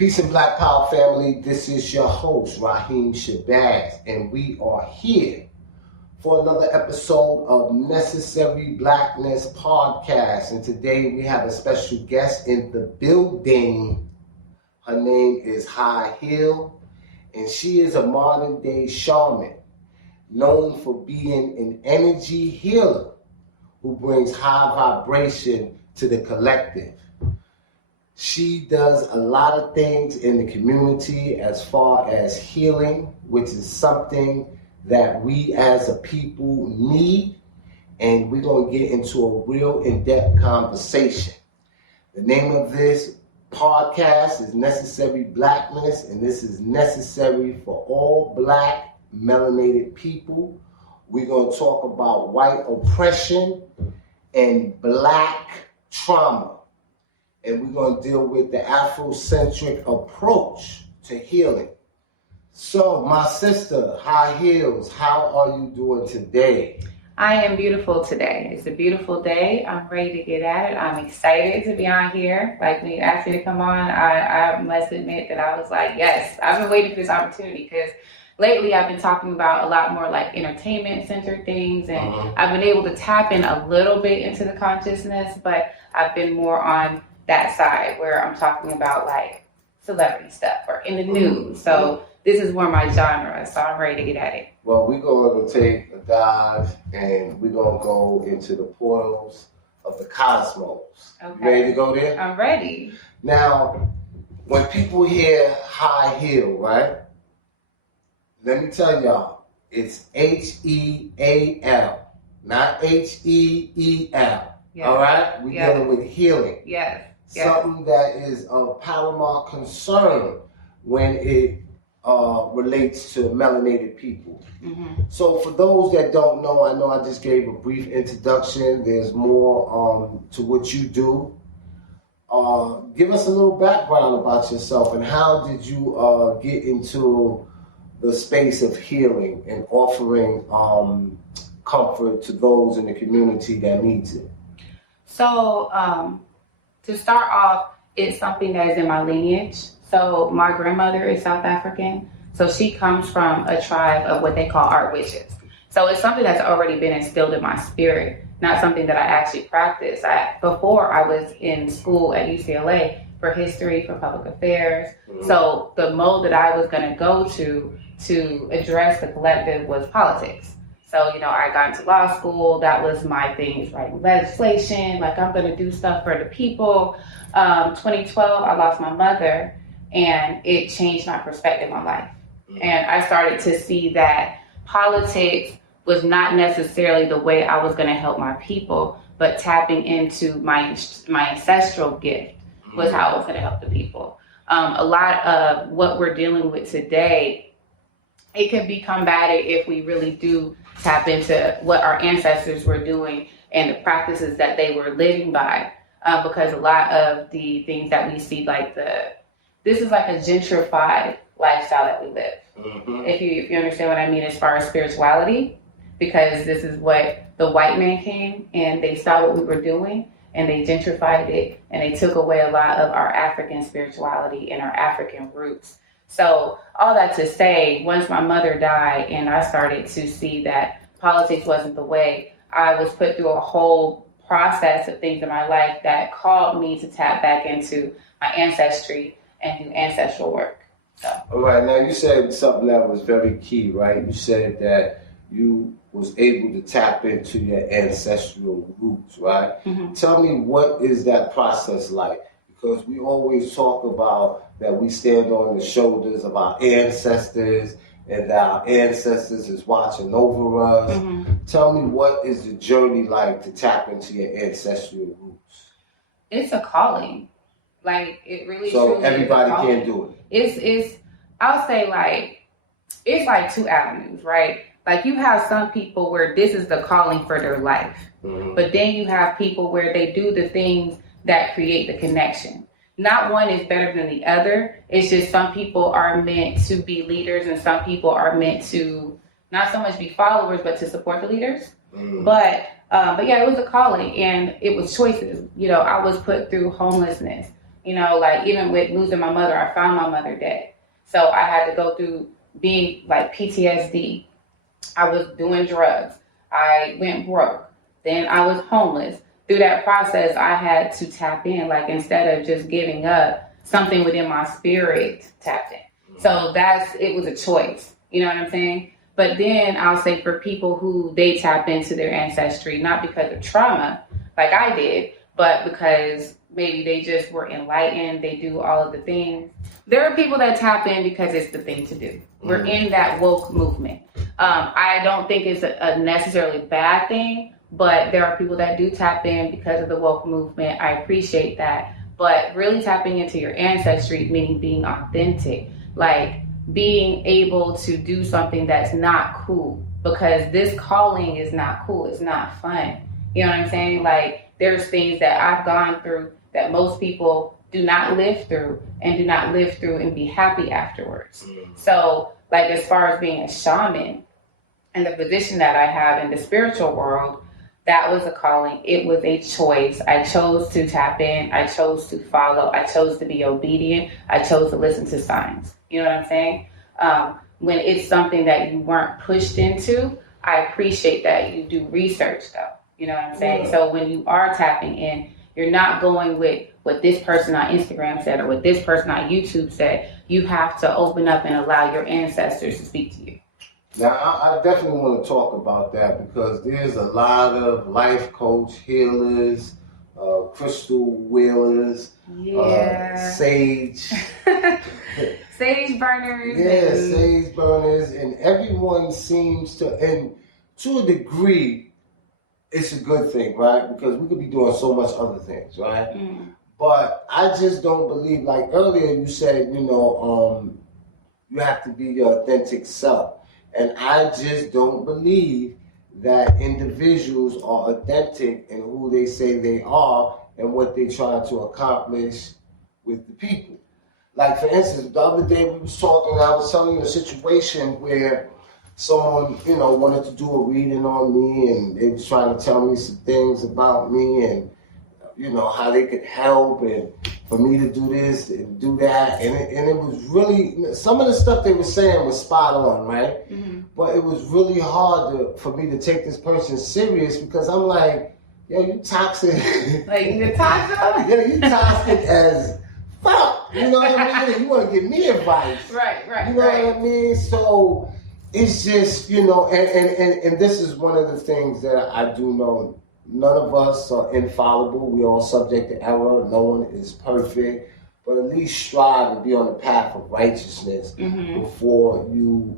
Peace and Black Power family, this is your host, Rahiem Shabazz, and we are here for another episode of Necessary Blackness Podcast. And today we have a special guest in the building. Her name is Rahiem, and she is a modern day Sharman, known for being an energy healer who brings high vibration to the collective. She does a lot of things in the community as far as healing, which is something that we as a people need, and we're going to get into a real in-depth conversation. The name of this podcast is Necessary Blackness, and this is necessary for all Black melanated people. We're going to talk about white oppression and Black trauma. And we're going to deal with the Afrocentric approach to healing. So, my sister, High Heels, how are you doing today? I am beautiful today. It's a beautiful day. I'm ready to get at it. I'm excited to be on here. Like, when you asked me to come on, I must admit that I was like, yes, I've been waiting for this opportunity because lately I've been talking about a lot more like entertainment-centered things, and I've been able to tap in a little bit into the consciousness, but I've been more on that side where I'm talking about like celebrity stuff or in the news. So this is more my genre, so I'm ready to get at it. Well, we're going to take a dive and we're going to go into the portals of the cosmos. Okay. Ready to go there? I'm ready. Now, when people hear high heel, right? Let me tell y'all, it's H-E-A-L, not H-E-E-L. Yes. All right? We're dealing with healing. Yes. Something that is of paramount concern when it relates to melanated people. So for those that don't know, I know I just gave a brief introduction. There's more to what you do. Give us a little background about yourself and how did you get into the space of healing and offering comfort to those in the community that needs it. So to start off, it's something that is in my lineage. So my grandmother is South African. So she comes from a tribe of what they call art witches. So it's something that's already been instilled in my spirit, not something that I actually practice. Before I was in school at UCLA for history, for public affairs. So the mode that I was going to go to address the collective was politics. So, I got into law school. That was my thing, is writing legislation. Like, I'm going to do stuff for the people. 2012, I lost my mother, and it changed my perspective on life. And I started to see that politics was not necessarily the way I was going to help my people, but tapping into my ancestral gift was how I was going to help the people. A lot of what we're dealing with today, it can be combated if we really do tap into what our ancestors were doing and the practices that they were living by. Because a lot of the things that we see, this is like a gentrified lifestyle that we live. If you understand what I mean as far as spirituality, because this is what the white man came and they saw what we were doing and they gentrified it and they took away a lot of our African spirituality and our African roots. So all that to say, once my mother died and I started to see that politics wasn't the way, I was put through a whole process of things in my life that called me to tap back into my ancestry and do ancestral work. So. All right, now you said something that was very key, right? You said that you was able to tap into your ancestral roots, right? Tell me, what is that process like? Because we always talk about that we stand on the shoulders of our ancestors and that our ancestors is watching over us. Tell me, what is the journey like to tap into your ancestral roots? It's a calling. Like, it really so truly everybody can do it. It's I'll say it's like two avenues, right? Like, you have some people where this is the calling for their life. But then you have people where they do the things that create the connection. Not one is better than the other. It's just some people are meant to be leaders and some people are meant to not so much be followers, but to support the leaders. But yeah, it was a calling and it was choices. I was put through homelessness, You know, like even with losing my mother, I found my mother dead. So I had to go through being like PTSD. I was doing drugs. I went broke. Then I was homeless. Through that process, I had to tap in. Like instead of just giving up, something within my spirit tapped in. So it was a choice. You know what I'm saying? But then I'll say for people who they tap into their ancestry, not because of trauma, like I did, but because maybe they just were enlightened, they do all of the things. There are people that tap in because it's the thing to do. We're in that woke movement. I don't think it's a necessarily bad thing, but there are people that do tap in because of the woke movement. I appreciate that. But really tapping into your ancestry, meaning being authentic, like being able to do something that's not cool, because this calling is not cool. It's not fun. You know what I'm saying? Like there's things that I've gone through that most people do not live through and be happy afterwards. So like as far as being a shaman and the position that I have in the spiritual world, that was a calling. It was a choice. I chose to tap in. I chose to follow. I chose to be obedient. I chose to listen to signs. You know what I'm saying? When it's something that you weren't pushed into, I appreciate that you do research though. You know what I'm saying? Yeah. So when you are tapping in, you're not going with what this person on Instagram said or what this person on YouTube said. You have to open up and allow your ancestors to speak to you. Now, I definitely want to talk about that because there's a lot of life coach, healers, crystal wheelers, sage. Sage burners. Yeah, sage burners. And everyone seems to, and to a degree, it's a good thing, right? Because we could be doing so much other things, right? But I just don't believe, like earlier you said, you have to be your authentic self. And I just don't believe that individuals are authentic in who they say they are and what they try to accomplish with the people. Like, for instance, the other day we was talking, I was telling you a situation where someone, wanted to do a reading on me and they was trying to tell me some things about me and, how they could help and for me to do this and do that. And it was really, some of the stuff they were saying was spot on, right? But it was really hard for me to take this person serious because I'm like, yo, you toxic. Like, you're toxic? Yeah, you toxic as fuck. You know what I mean? You want to give me advice. Right. You know what I mean? So it's just, and this is one of the things that I do know. None of us are infallible. We all subject to error. No one is perfect. But at least strive to be on the path of righteousness before you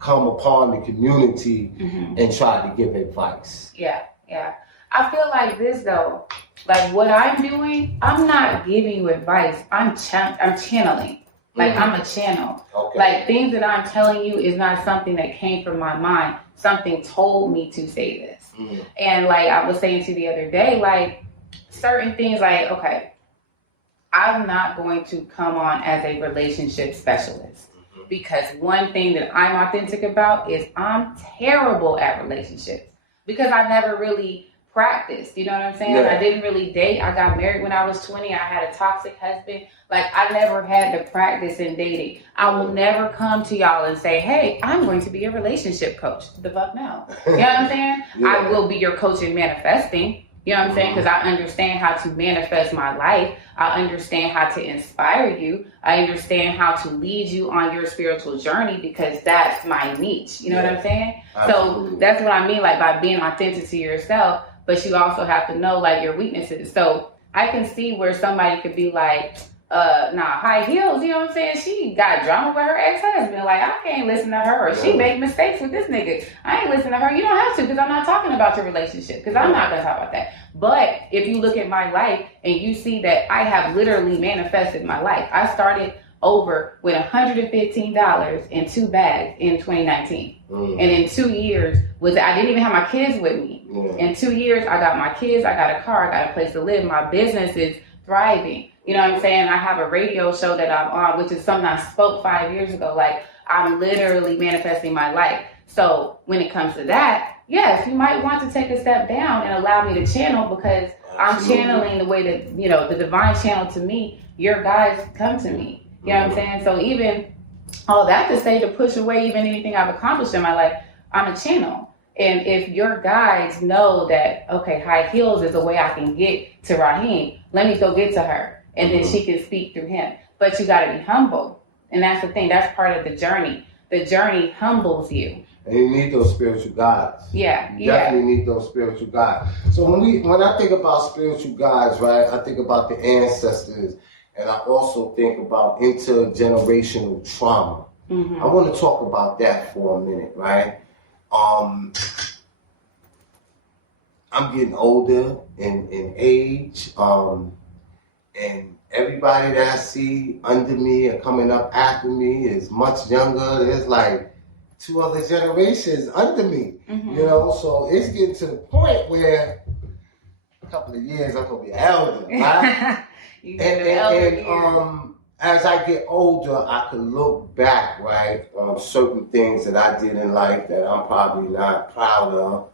come upon the community and try to give advice. Yeah. I feel like this though, like what I'm doing, I'm not giving you advice. I'm channeling. Like I'm a channel. Okay. Like things that I'm telling you is not something that came from my mind. Something told me to say this. And like I was saying to you the other day, like certain things like, okay, I'm not going to come on as a relationship specialist because one thing that I'm authentic about is I'm terrible at relationships because I never really practiced. You know what I'm saying? Yeah. I didn't really date. I got married when I was 20. I had a toxic husband. Like I never had to practice in dating. I will never come to y'all and say, hey, I'm going to be a relationship coach. The fuck no. You know what I'm saying? Yeah. I will be your coach in manifesting. You know what I'm saying? Because I understand how to manifest my life. I understand how to inspire you. I understand how to lead you on your spiritual journey because that's my niche. You know what I'm saying? Absolutely. So that's what I mean, like by being authentic to yourself, but you also have to know like your weaknesses. So I can see where somebody could be like, high heels, you know what I'm saying? She got drama with her ex-husband. Like, I can't listen to her. Or she made mistakes with this nigga. I ain't listening to her. You don't have to because I'm not talking about your relationship because I'm not going to talk about that. But if you look at my life and you see that I have literally manifested my life. I started over with $115 in 2 bags in 2019. And in 2 years, I didn't even have my kids with me. In 2 years, I got my kids, I got a car, I got a place to live. My business is thriving. You know what I'm saying? I have a radio show that I'm on, which is something I spoke 5 years ago. Like, I'm literally manifesting my life. So when it comes to that, yes, you might want to take a step down and allow me to channel because I'm channeling the way that, the divine channel to me, your guides come to me. You know what I'm saying? So even all that to say, to push away even anything I've accomplished in my life, I'm a channel. And if your guides know that, okay, high heels is a way I can get to Rahiem, let me go get to her. And then she can speak through him. But you got to be humble. And that's the thing. That's part of the journey. The journey humbles you. And you need those spiritual guides. Yeah. You definitely need those spiritual guides. So when I think about spiritual guides, right, I think about the ancestors, and I also think about intergenerational trauma. I want to talk about that for a minute, right? I'm getting older in age, and everybody that I see under me and coming up after me is much younger. There's like 2 other generations under me, so it's getting to the point where a couple of years I'm gonna be elder, right? and as I get older, I can look back, right, on certain things that I did in life that I'm probably not proud of,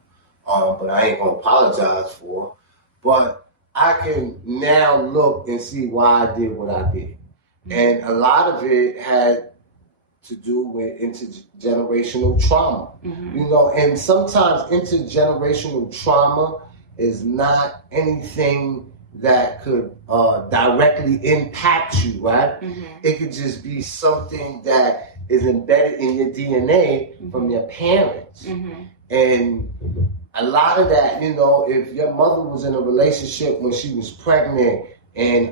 but I ain't gonna apologize for. But I can now look and see why I did what I did. And a lot of it had to do with intergenerational trauma. And sometimes intergenerational trauma is not anything that could directly impact you, right? It could just be something that is embedded in your DNA from your parents. And a lot of that, if your mother was in a relationship when she was pregnant and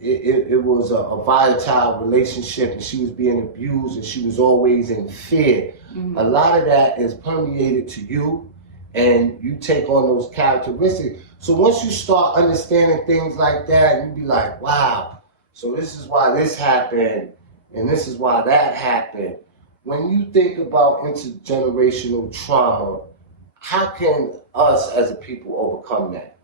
it was a volatile relationship and she was being abused and she was always in fear, a lot of that is permeated to you and you take on those characteristics. So once you start understanding things like that, you be like, wow, so this is why this happened and this is why that happened. When you think about intergenerational trauma, how can us as a people overcome that?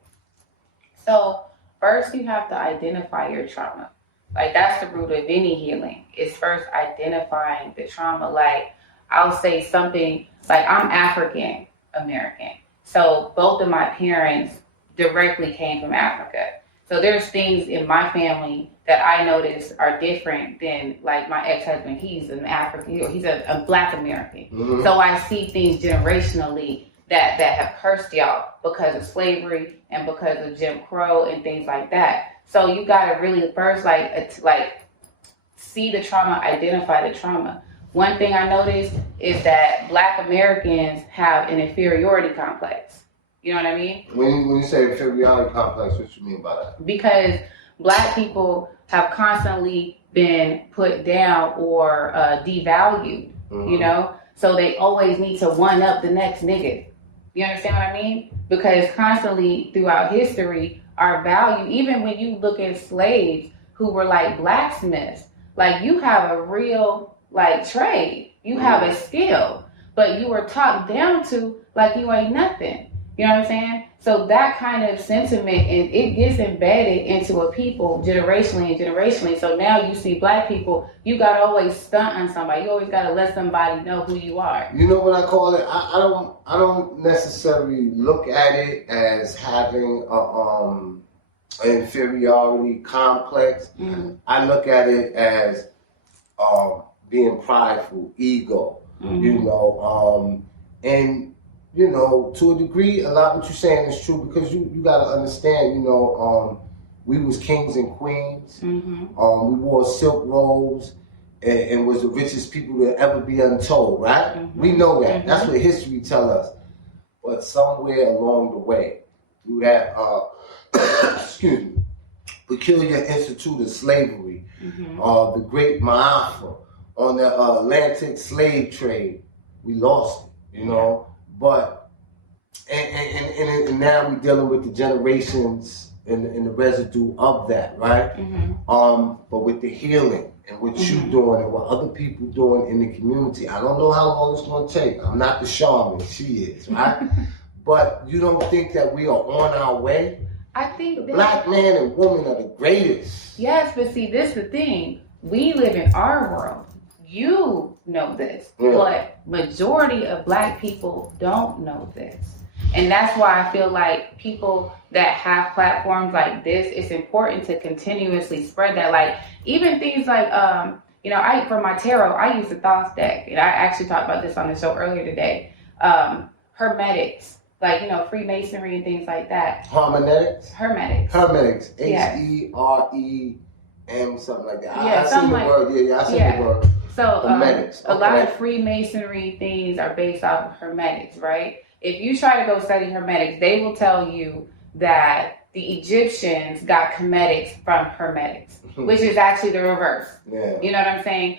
So first you have to identify your trauma. Like that's the root of any healing. Is first identifying the trauma. Like I'll say something like I'm African American. So both of my parents directly came from Africa. So there's things in my family that I notice are different than like my ex-husband. He's an African, he's a Black American. So I see things generationally that have cursed y'all because of slavery and because of Jim Crow and things like that. So you gotta really first like see the trauma, identify the trauma. One thing I noticed is that Black Americans have an inferiority complex. You know what I mean? When you say inferiority complex, what you mean by that? Because Black people have constantly been put down or devalued, So they always need to one up the next nigga. You understand what I mean? Because constantly throughout history, our value, even when you look at slaves who were like blacksmiths, like you have a real like trade, you have a skill, but you were talked down to like you ain't nothing. You know what I'm saying? So that kind of sentiment, it gets embedded into a people generationally. So now you see Black people, you got to always stunt on somebody. You always got to let somebody know who you are. You know what I call it? I don't necessarily look at it as having an inferiority complex. I look at it as being prideful, ego, and to a degree, a lot of what you're saying is true because you got to understand, we was kings and queens. We wore silk robes and was the richest people to ever be untold, right? We know that. That's what history tells us. But somewhere along the way, through that, peculiar institute of slavery, the great Ma'afa, on the Atlantic slave trade, we lost it, But and now we're dealing with the generations and the residue of that, right? But with the healing and what you doing and what other people doing in the community, I don't know how long it's going to take. I'm not the Sharman, she is, right? But you don't think that we are on our way? I think the Black man and woman are the greatest. Yes, but see, this is the thing. We live in our world. You know this, but majority of Black people don't know this. And that's why I feel like people that have platforms like this, it's important to continuously spread that. Like even things like, for my tarot, I use the Thoth deck. And I actually talked about this on the show earlier today. Hermetics, like, Freemasonry and things like that. Hermetics? Hermetics. Hermetics, something like that. Yeah, I seen the word. Yeah, I seen the word. So Hermetics. A lot of Freemasonry things are based off of Hermetics, right? If you try to go study Hermetics, they will tell you that the Egyptians got Cometics from Hermetics, which is actually the reverse. Yeah. You know what I'm saying?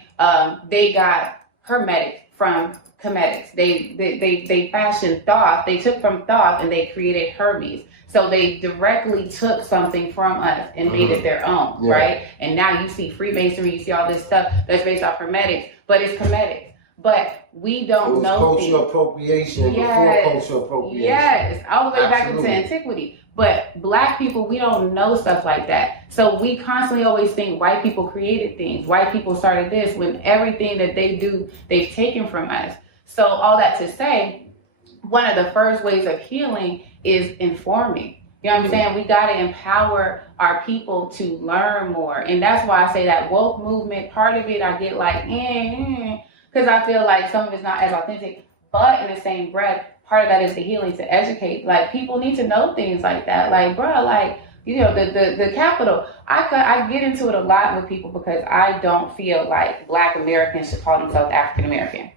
They got Hermetic from Cometics. They fashioned Thoth. They took from Thoth and they created Hermes. So they directly took something from us and made it their own, right? And now you see Freemasonry, you see all this stuff that's based off Hermetics, but it's Cometics. But we don't know cultural appropriation before cultural appropriation. Yes, all the way back into antiquity. But Black people, we don't know stuff like that. So we constantly always think white people created things. White people started this, when everything that they do, they've taken from us. So all that to say, one of the first ways of healing is informing. You know what I'm saying? We got to empower our people to learn more. And that's why I say that woke movement, part of it, I get like, because I feel like some of it's not as authentic. But in the same breath, part of that is the healing, to educate. Like, people need to know things like that. Like, bro, like, the capital. I get into it a lot with people because I don't feel like Black Americans should call themselves African American.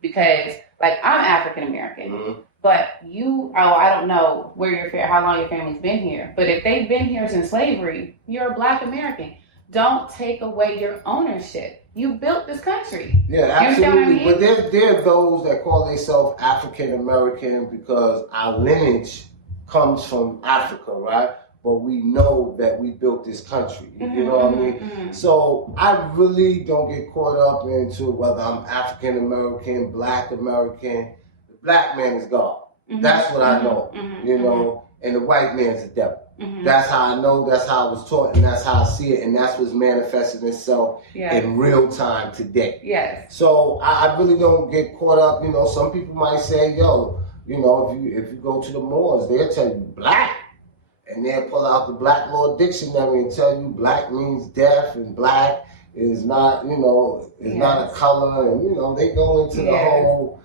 Because, like, I'm African American, but I don't know how long your family's been here. But if they've been here since slavery, you're a Black American. Don't take away your ownership. You built this country. Yeah, absolutely. But there are those that call themselves African American because our lineage comes from Africa, right? But we know that we built this country. You know what I mean? So I really don't get caught up into whether I'm African American, Black American. The Black man is God. That's what I know. And the white man's the devil. That's how I know, that's how I was taught, and that's how I see it, and that's what's manifesting itself in real time today. Yes. So I really don't get caught up. Some people might say, if you go to the Moors, they'll tell you Black, and they'll pull out the Black Law Dictionary and tell you Black means death, and Black is not, not a color, and they go into the whole.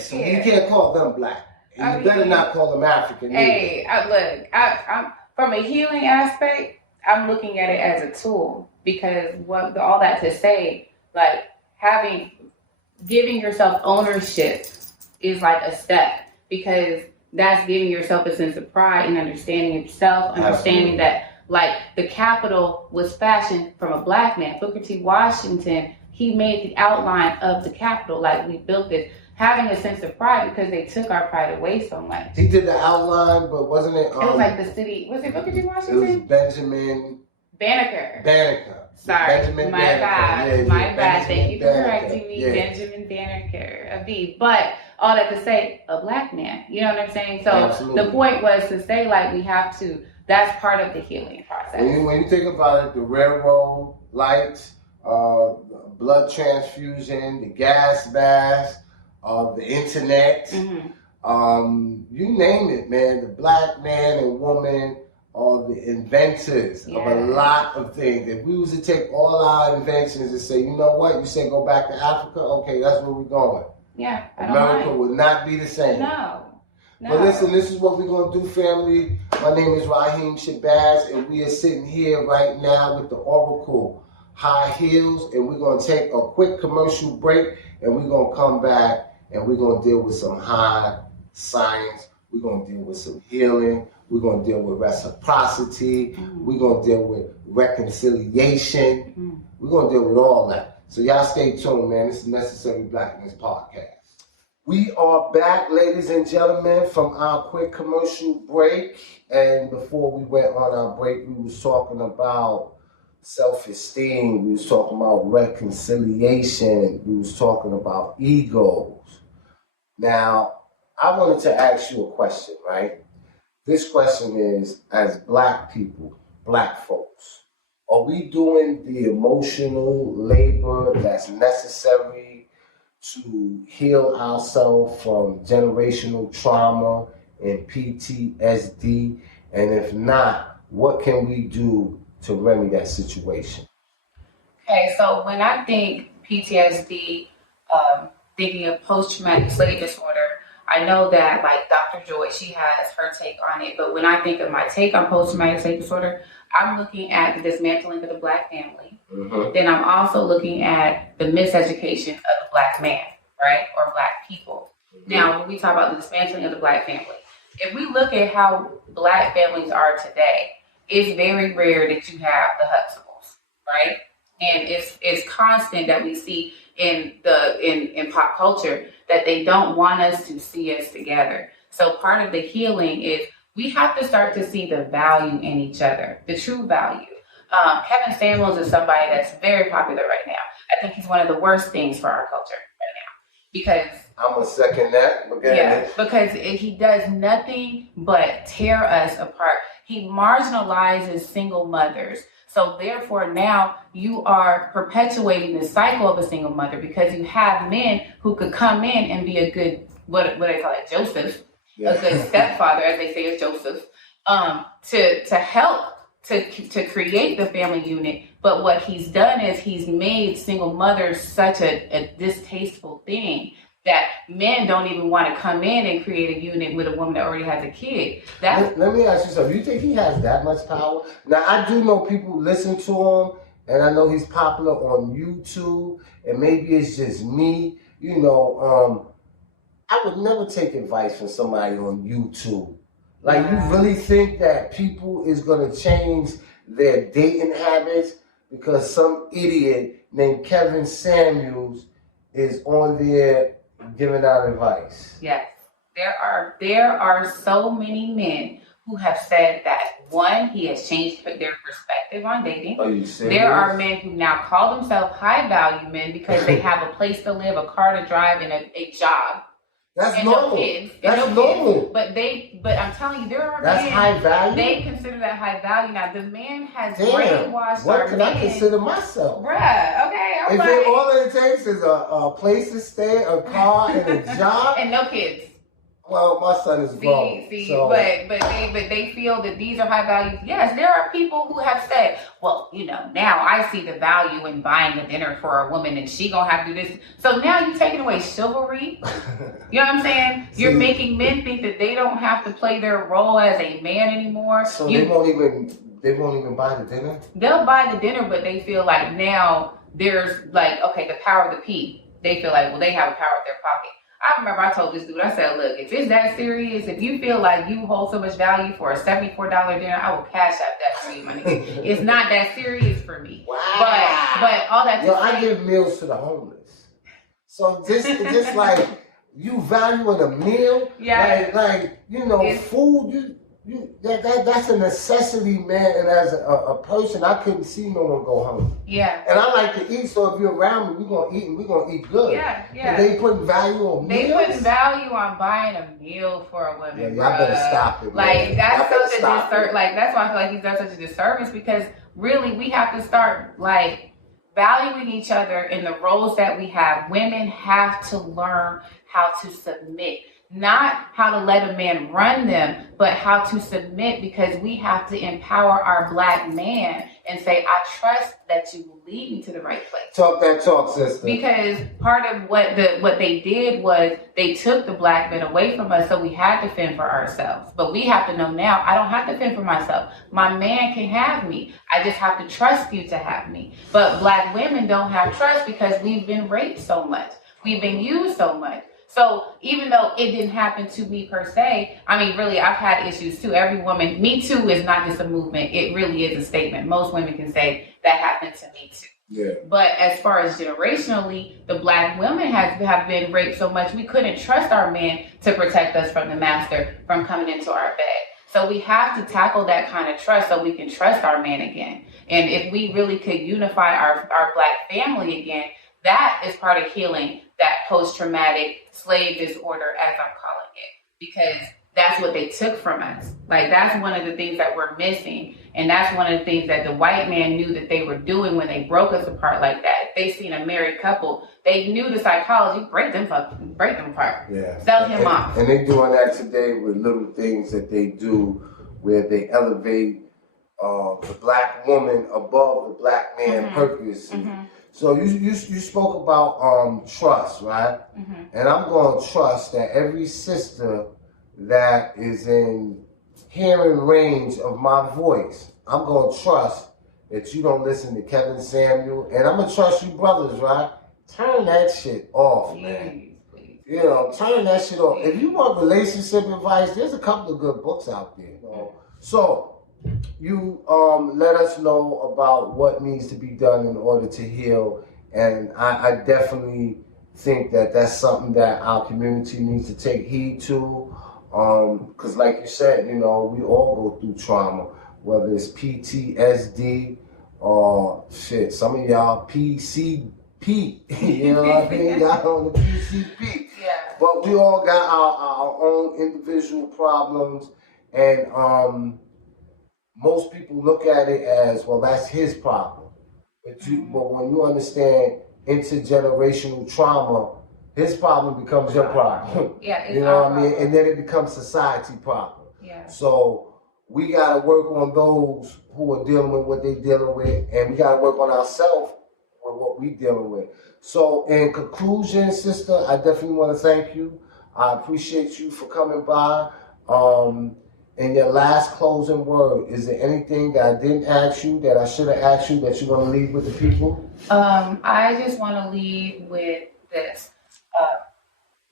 So you can't call them Black. And you better not call them African. Hey, I'm from a healing aspect, I'm looking at it as a tool, because all that to say, like, giving yourself ownership is like a step, because that's giving yourself a sense of pride and understanding yourself, understanding that, like, the Capitol was fashioned from a Black man. Booker T. Washington, he made the outline of the Capitol, like, we built it. Having a sense of pride, because they took our pride away so much. He did the outline, but wasn't it? It was like the city. Was it Booker T. Washington? It was Benjamin Banneker. Sorry, Benjamin my Banneker. bad. My bad. Thank you for Banneker. correcting me, Benjamin Banneker, a B. But all that to say, a Black man. You know what I'm saying? So Absolutely. The point was to say, like, we have to. That's part of the healing process. When you think about it, the railroad lights, blood transfusion, the gas mask. The internet, you name it, man. The Black man and woman are the inventors of a lot of things. If we was to take all our inventions and say, you know what, you say go back to Africa, okay, that's where we're going. Yeah, America would not be the same. No. But listen, this is what we're going to do, family. My name is Rahiem Shabazz, and we are sitting here right now with the Oracle High Heels, and we're going to take a quick commercial break, and we're going to come back. And we're going to deal with some high science. We're going to deal with some healing. We're going to deal with reciprocity. We're going to deal with reconciliation. We're going to deal with all that. So y'all stay tuned, man. This is Necessary Blackness Podcast. We are back, ladies and gentlemen, from our quick commercial break. And before we went on our break, we was talking about self-esteem. We was talking about reconciliation. We was talking about egos. Now, I wanted to ask you a question, right? This question is, as Black people, Black folks, are we doing the emotional labor that's necessary to heal ourselves from generational trauma and PTSD? And if not, what can we do to remedy that situation? Okay, so when I think PTSD, thinking of post-traumatic slave disorder, I know that like Dr. Joy, she has her take on it. But when I think of my take on post-traumatic slave disorder, I'm looking at the dismantling of the Black family. Mm-hmm. Then I'm also looking at the miseducation of the Black man, right? Or Black people. Mm-hmm. Now, when we talk about the dismantling of the Black family, if we look at how Black families are today, it's very rare that you have the Huxtables, right? And it's constant that we see in pop culture that they don't want us to see us together. So part of the healing is we have to start to see the value in each other, the true value. Kevin Samuels is somebody that's very popular right now. I think he's one of the worst things for our culture right now because I'm gonna second that. Okay. Yeah, because he does nothing but tear us apart. He marginalizes single mothers. So therefore now you are perpetuating the cycle of a single mother because you have men who could come in and be a good, what they call it, Joseph, a good stepfather, as they say is Joseph, to help to create the family unit. But what he's done is he's made single mothers such a distasteful thing that men don't even want to come in and create a unit with a woman that already has a kid. Let me ask you something. You think he has that much power? Now, I do know people listen to him, and I know he's popular on YouTube, and maybe it's just me. You know, I would never take advice from somebody on YouTube. Like, you really think that people is going to change their dating habits because some idiot named Kevin Samuels is on there giving out advice? Yes. There are so many men who have said that, one, he has changed their perspective on dating. Are you serious? There are men who now call themselves high value men because they have a place to live, a car to drive, and a job. That's and normal. No kids. That's normal. Kids. But I'm telling you, there are That's men. high value. They consider that high value. Now the man has brainwashed what our can men. I consider myself? Bruh, okay, if all it takes is a place to stay, a car, and a job, and no kids. Well, my son is grown. So. But they feel that these are high values. Yes, there are people who have said, well, you know, now I see the value in buying a dinner for a woman and she gonna have to do this. So now you're taking away chivalry. You know what I'm saying? You're making men think that they don't have to play their role as a man anymore. So they won't even buy the dinner? They'll buy the dinner, but they feel like now there's like, okay, the power of the P. They feel like, well, they have a power at their pocket. I remember I told this dude, I said, look, if it's that serious, if you feel like you hold so much value for a $74 dinner, I will cash out that for you, my nigga. It's not that serious for me. Wow. But all that to say, I give meals to the homeless. So just like you valuing a meal, like you know, food, that's a necessity, man. And as a person, I couldn't see no one go hungry. Yeah. And I like to eat, so if you're around me, we're gonna eat, and we're gonna eat good. Yeah. And they putting value on meals. They putting value on buying a meal for a woman. Yeah, y'all better stop it. Like man. that's such a disservice. Like that's why I feel like he's done such a disservice because really we have to start like valuing each other in the roles that we have. Women have to learn how to submit. Not how to let a man run them, but how to submit because we have to empower our Black man and say, I trust that you will lead me to the right place. Talk that talk, sister. Because part of what they did was they took the Black men away from us, so we had to fend for ourselves. But we have to know now, I don't have to fend for myself. My man can have me. I just have to trust you to have me. But Black women don't have trust because we've been raped so much. We've been used so much. So even though it didn't happen to me per se, I mean, really, I've had issues too. Every woman, Me Too is not just a movement. It really is a statement. Most women can say that happened to me too. Yeah. But as far as generationally, the Black women have been raped so much, we couldn't trust our men to protect us from the master from coming into our bed. So we have to tackle that kind of trust so we can trust our man again. And if we really could unify our Black family again, that is part of healing that post-traumatic slave disorder, as I'm calling it, because that's what they took from us. Like, that's one of the things that we're missing. And that's one of the things that the white man knew that they were doing when they broke us apart like that. they seen a married couple, they knew the psychology, break them apart. Yeah. Sell him off. And they're doing that today with little things that they do where they elevate the black woman above the black man purpose. So you spoke about trust, right? And I'm going to trust that every sister that is in hearing range of my voice, I'm going to trust that you don't listen to Kevin Samuel, and I'm going to trust you brothers, right? Turn that shit off, man. Please. You know, turn that shit off. If you want relationship advice, there's a couple of good books out there. You know? So, you let us know about what needs to be done in order to heal, and I definitely think that that's something that our community needs to take heed to, because like you said, you know, we all go through trauma, whether it's PTSD or shit, some of y'all PCP, you know what I mean? Y'all on the PCP. Yeah. But we all got our own individual problems, and most people look at it as, well, that's his problem. But when you understand intergenerational trauma, his problem becomes your problem. Yeah, you know what I mean? And then it becomes society problem. Yeah. So we got to work on those who are dealing with what they're dealing with, and we got to work on ourselves with what we're dealing with. So in conclusion, sister, I definitely want to thank you. I appreciate you for coming by. And your last closing word, is there anything that I didn't ask you that I should have asked you that you're going to leave with the people? I just want to leave with this.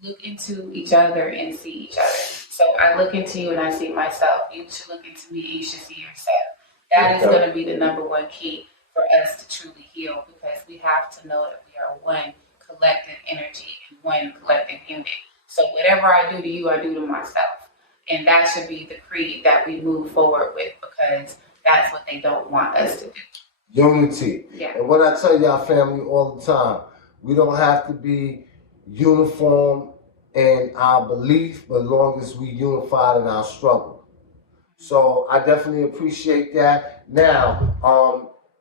Look into each other and see each other. So I look into you and I see myself. You should look into me and you should see yourself. That is going to be the number one key for us to truly heal, because we have to know that we are one collective energy and one collective unit. So whatever I do to you, I do to myself. And that should be the creed that we move forward with, because that's what they don't want us to do. Unity. Yeah. And what I tell y'all family all the time, we don't have to be uniform in our belief, but as long as we unified in our struggle. So I definitely appreciate that. Now,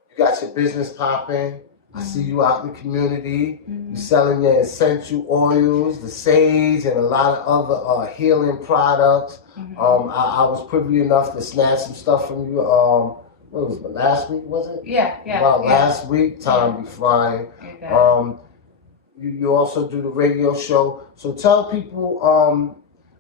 you got your business popping. I see you out in the community. You're selling your essential oils, the sage, and a lot of other healing products. I was privy enough to snatch some stuff from you. What was it, last week, was it? Yeah. Last week, time be flying. You also do the radio show. So tell people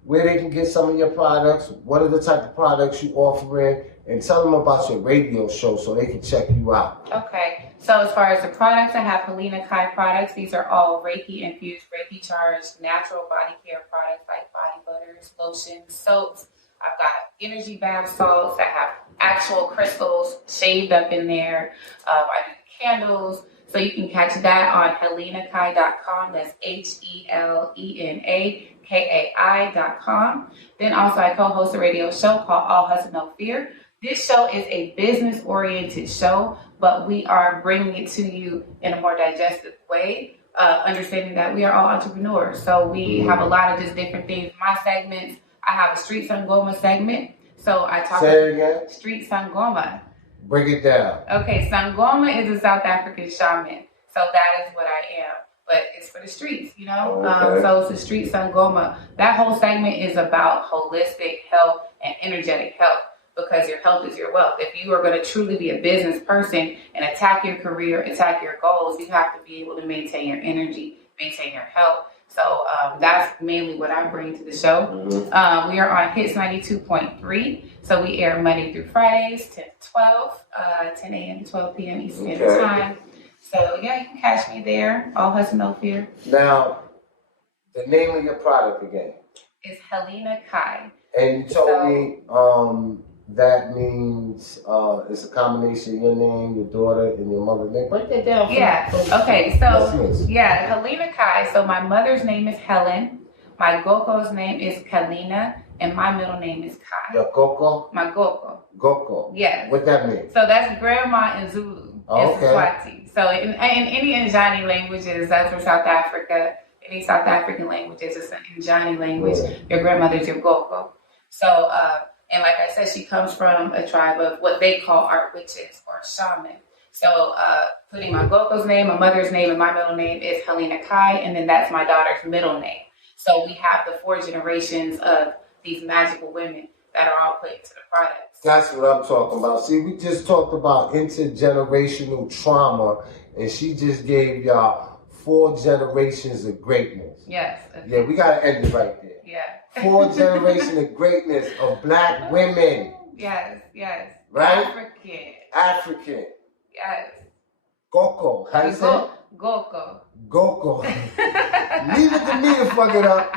where they can get some of your products, what are the type of products you offering, and tell them about your radio show so they can check you out. Okay. So as far as the products, I have Helena Kai Products. These are all Reiki-infused, Reiki-charged, natural body care products like body butters, lotions, soaps. I've got energy bath salts that have actual crystals shaved up in there. I do candles. So you can catch that on helenakai.com. That's HELENAKAI.com. Then also I co-host a radio show called All Hustle No Fear. This show is a business-oriented show, but we are bringing it to you in a more digestive way, understanding that we are all entrepreneurs. So we have a lot of just different things. My segments, I have a Street Sangoma segment. So I talk Say it again. Street Sangoma. Break it down. Okay, Sangoma is a South African shaman. So that is what I am. But it's for the streets, you know? Okay. So it's a Street Sangoma. That whole segment is about holistic health and energetic health, because your health is your wealth. If you are going to truly be a business person and attack your career, attack your goals, you have to be able to maintain your energy, maintain your health. So that's mainly what I bring to the show. We are on Hits 92.3. So we air Monday through Fridays, 10 to 12, 10 a.m. to 12 p.m. Eastern Standard Time. So yeah, you can catch me there. All Hustle No Fear. Now, the name of your product again? It's Helena Kai. And you told me that means it's a combination of your name, your daughter, and your mother's name. Break that down. Okay. So Helena Kai. So my mother's name is Helen. My Goko's name is Kalina, and my middle name is Kai. Your Goko? My Goko. Goko. Yeah. What that mean? So that's grandma in Zulu. Okay. It's Swati. So in any Njani languages, that's from South Africa. Any South African languages, it's an Njani language. Your grandmother's your Goko. So, and like I said, she comes from a tribe of what they call art witches or shaman. So putting my Goko's name, my mother's name, and my middle name is Helena Kai, and then that's my daughter's middle name. So we have the 4 generations of these magical women that are all put into the products. That's what I'm talking about. See, we just talked about intergenerational trauma, and she just gave y'all 4 generations of greatness. Yes. Yeah, we got to end it right there. Yeah. 4 generations of greatness of Black women. Yes, yes. Right? African. Yes. Goko. How you say it? Goko. Goko. Leave it to me to fuck it up.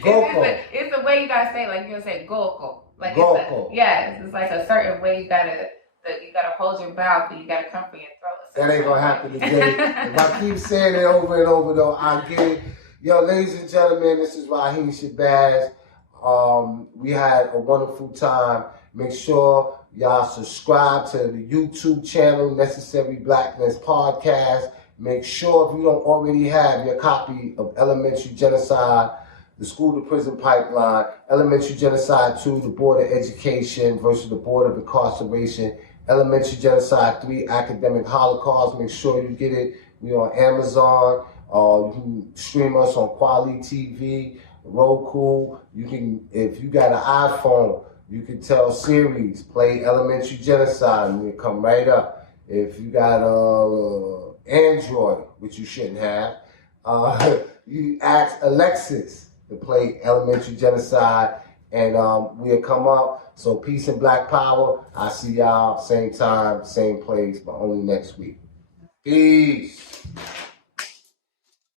Goko. It's the way you gotta say it. Like you'll say Goko. Like Goko. It's like a certain way you gotta hold your mouth and you gotta come for your throat. That ain't gonna happen today. If I keep saying it over and over though, I'll get it. Yo, ladies and gentlemen, this is Rahiem Shabazz. We had a wonderful time. Make sure y'all subscribe to the YouTube channel, Necessary Blackness Podcast. Make sure if you don't already have your copy of Elementary Genocide, the School to Prison Pipeline, Elementary Genocide 2, the Board of Education versus the Board of Incarceration, Elementary Genocide 3, Academic Holocaust. Make sure you get it. We're on Amazon. You can stream us on Quality TV, Roku. You can, if you got an iPhone, you can tell Siri, play Elementary Genocide, and it'll come right up. If you got Android, which you shouldn't have, you ask Alexis to play Elementary Genocide, and we'll come up. So peace and Black power. I see y'all same time, same place, but only next week. Peace.